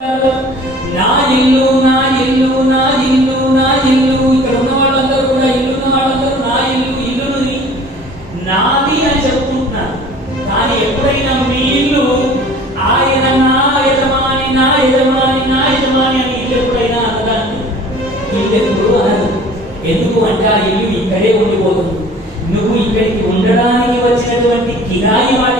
నా ఇల్లు నా ఇల్లు నా ఇల్లు నా ఇల్లు. ఇక్కడ ఉన్న వాళ్ళందరూ కూడా ఇల్లు ఉన్న వాళ్ళందరూ నా ఇల్లు ఇల్లుని నాది అని చెప్పుకుంటున్నారు. కానీ ఎప్పుడైనా మీ ఇల్లు ఆయన నా యజమాని నా యజమాని నా యజమాని అని ఇల్లు ఎప్పుడైనా అనదాన్ని ఇల్లు ఎప్పుడు అనదు. ఎందుకు అంటే ఆ ఇల్లు ఇక్కడే ఉండిపోతుంది. నువ్వు ఇక్కడికి ఉండడానికి వచ్చినటువంటి కిరాయి వాడివిరా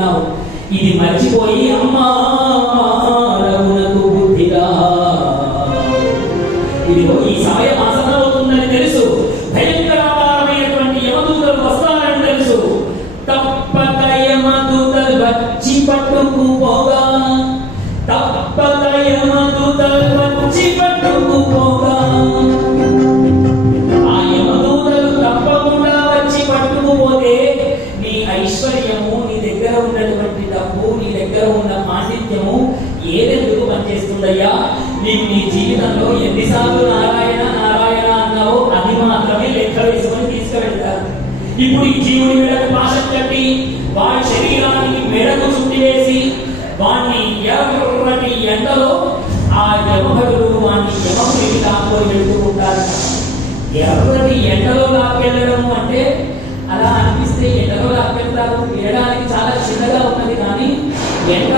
ఉన్నావు ఇది మర్చిపోయి అమ్మా రఘునకు బుద్ధిగా ఇదిగో ఈ సమయం జీవితంలో ఎన్నిసార్లు నారాయణ నారాయణ అన్నావో అది మాత్రమే లెక్క వేసుకొని తీసుకువెళ్తారు. ఇప్పుడు ఈ జీవుడి మెడకు పాశం కట్టి వాడి శరీరానికి మెడకు చుట్టి వేసి వాడిని ఎర్రటి ఎండలో ఆ యమభటులు వాడిని యమకుడికి లాక్కొని వెళ్తూ ఉంటారు. ఎర్రటి ఎండలో లాక్కెళ్ళడం అంటే అలా అనిపిస్తే ఎండలో లాక్కెళ్తారు వినడానికి చాలా చిన్నగా ఉన్నది కానీ ఎండ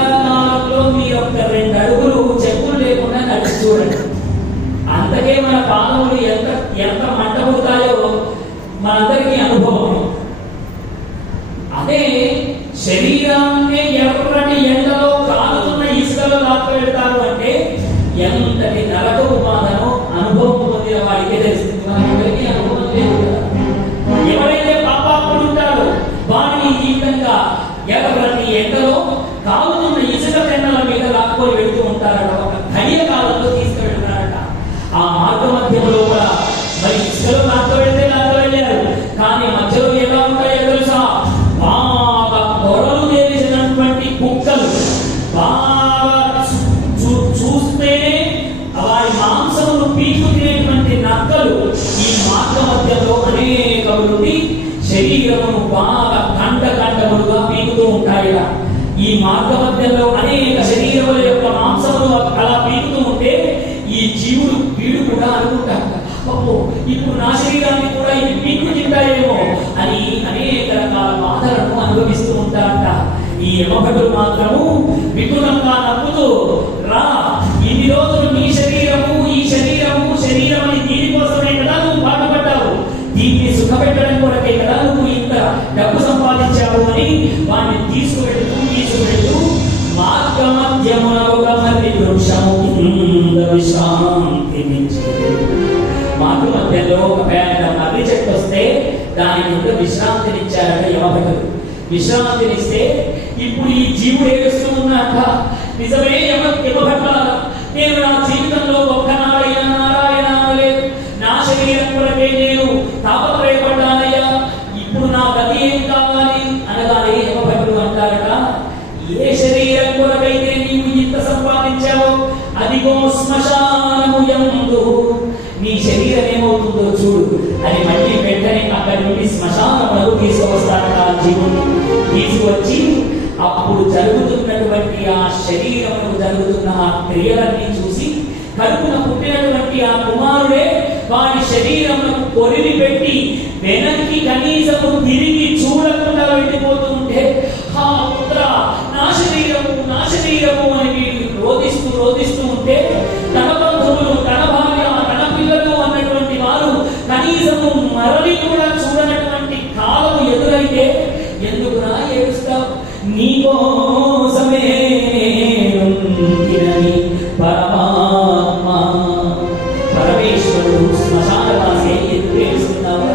మనందరికీ అనుభవం అదే శరీరాన్నే ఎర్రటి మార్గ మధ్యలో అనేక శరీరముల యొక్క మాంసములు అలా పీకుతూ ఉంటే ఈ జీవుడు వీడు కూడా అనుకుంటారు అబ్బో ఇప్పుడు నా శరీరాన్ని కూడా ఇది పీకు తింటాయేమో అని అనేక రకాల బాధలను అనుభవిస్తూ ఉంటారట ఈ యమభటులు మాత్రము విపులంగా కింద విశ్రాంతినిచ్చి మార్గ మధ్యలో ఒక పేద మర్రి చెట్టు వస్తే దాని యొక్క విశ్రాంతినిచ్చారట యమభటులు విశ్రాంతినిస్తే ఇప్పుడు ఈ జీవుడు ఏడుస్తూ ఉన్నాక నిజమే యమ యమభట్ల నేను నా జీవితంలో ఒక్కనాడైనా అప్పుడు జరుగుతున్నటువంటి ఆ శరీరములకు జరుగుతున్న ఆ క్రియలన్నీ చూసి కడుపున పుట్టినటువంటి ఆ కుమారుడే వాడి శరీరమును కొరివి పెట్టి వెనక్కి కనీసము తిరిగి చూడకుండా వెళ్ళిపోతుంటే ఆ పుత్ర నా శరీరము నా శరీరము అని వీళ్ళు రోధిస్తూ రోధిస్తూ ఉంటే తన బంధువులు తన భార్య తన పిల్లలు అన్నటువంటి వారు కనీసము మరలి కూడా చూడనటువంటి కాలము ఎదురైతే ఎందుకు నా ఏడుస్తావు నీకోసమే ఉంటినని పరమాత్మ పరమేశ్వరుడు శ్మశానవాసి ఎందుకు ఏడుస్తున్నావు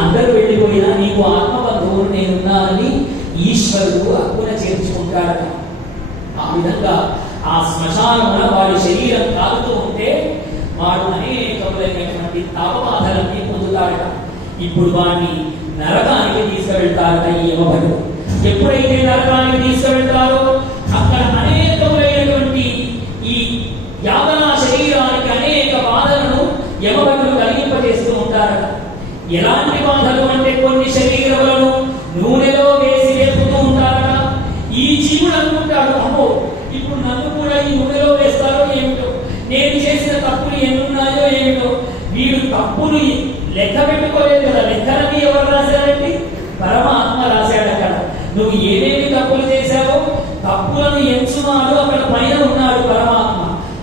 అందరూ వెళ్ళిపోయినా నీకు ఆత్మబంధువులు నేనున్నానని ఈశ్వరుడు హక్కున చేర్చుకుంటాడట. ఆ విధంగా ఆ శ్మశానమున వాడి శరీరం కాలుతూ ఉంటే వాడు అనేకములైనటువంటి తాపబాధలన్నీ పొందుతాడట. ఇప్పుడు వాడిని నరకానికి తీసుకువెళ్తారట ఈ యమభటుడు ఎప్పుడైతే నరకానికి తీసుకెళ్తారో అక్కడ అనేకములైనటువంటి ఈ యాతనా శరీరానికి అనేక బాధలను యమభటులు కలిగింపజేస్తూ ఉంటారట. ఎలాంటి బాధలు అంటే కొన్ని శరీరములను నూనెలో వేసి వేపుతూ ఉంటారట. ఈ జీవుడు అనుకుంటాడు అమ్మో ఇప్పుడు నన్ను కూడా ఈ నూనెలో వేస్తారో ఏమిటో? నేను చేసిన తప్పులు ఎన్నో వీడు తప్పులు లెక్క పెట్టుకోలేదు కదా. లెక్కలన్నీ ఎవరు రాశారండి? పరమాత్మ రాశాడు అక్కడ. నువ్వు ఏమేమి తప్పులు చేశావో తప్పులను ఎంచున్నాడు అక్కడ పైన ఉన్నాడు పరమాత్మ.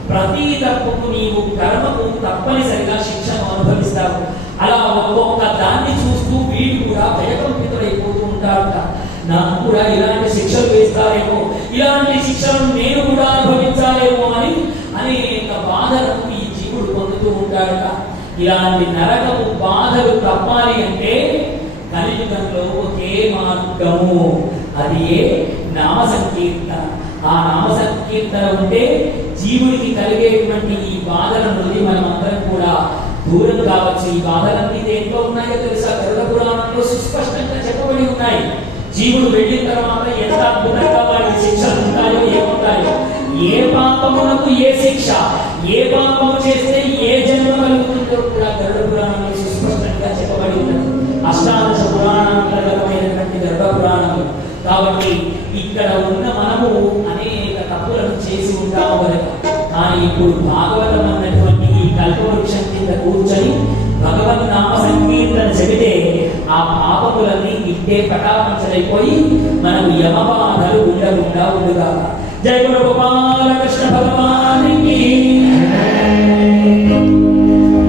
ప్రతి తప్పుకు నీవు కర్మకు తప్పనిసరిగా శిక్షను అనుభవిస్తావు. అలా ఒక్కొక్క దాన్ని చూస్తూ వీడు కూడా భయకంపితుడైపోతూ ఉంటారట నాకు కూడా ఇలాంటి శిక్షలు వేస్తారేమో. ఇలాంటి శిక్షలు నేను కూడా అనుభవించాలేమో అని అనేక బాధలను ఈ జీవుడు పొందుతూ ఉంటాడట ఇలాంటి నరకపు బాధలు తప్పాలి అంటే కలియుగంలో ఒకే మార్గము. అది ఏ? నామ సంకీర్తన ఆ నామ సంకీర్తన ఉంటే జీవుడికి కలిగేటువంటి ఈ బాధల నుండి మనం అందరం కూడా దూరం కావచ్చు. ఈ బాధలన్నీ దేంట్లో ఉన్నాయో తెలుసా? గరుడ పురాణంలో సుస్పష్టంగా చెప్పబడి ఉన్నాయి. జీవుడు వెళ్ళిన తర్వాత ఎంత అద్భుతంగా వాడికి శిక్షలు ఉంటాయో ఏముంటాయో? ఏ పాపమునకు ఏ శిక్ష? ఏ పాపము చేస్తే కలుగుతుందో కూడా గరుడ పురాణంలో సుస్పష్టంగా చెప్పబడి ఉన్నది. అష్టాదశ పురాణాంతర్గతమైనటువంటి గర్భ పురాణము కాబట్టి ఇక్కడ ఉన్న మనము అనేక తప్పులను చేసి ఉంటాము కనుక కానీ ఇప్పుడు భాగవతం అన్నటువంటి ఈ కల్పవృక్షం కింద కూర్చొని భగవన్ నామ సంకీర్తన చెబితే ఆ పాపములన్నీ ఇట్టే పటాపంచలైపోయి మనకు యమబాధలు ఉండకుండా ఉండుగా జయ గురు గోపాలకృష్ణ భగవానికి.